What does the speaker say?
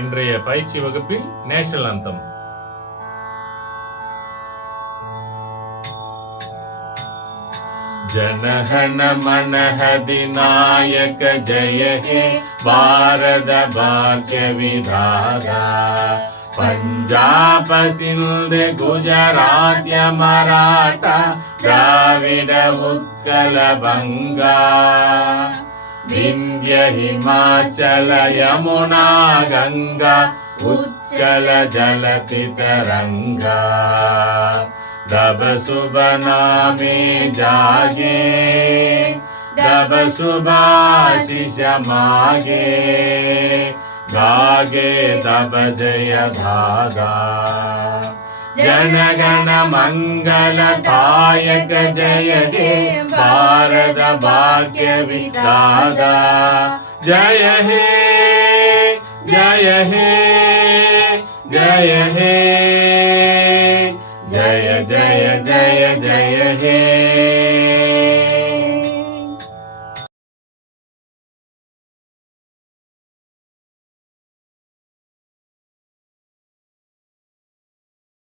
இன்றைய பயிற்சி வகுப்பில் நேஷனல் அந்தம். जनहन मन अधिनायक जय हे भारत भाग्य विधाता पंजाब सिंध गुजरात मराठा द्राविड उत्कल बंगा विंध्य हिमाचल यमुना गंगा उच्चल जलति तरंगा दब सुबनामे जागे दब सुभाशिष मागे गागे दब जय धागा जनगण मंगल दायक जय हे भारत भाग्य विधाता जय हे जय हे जय हे जय जय जय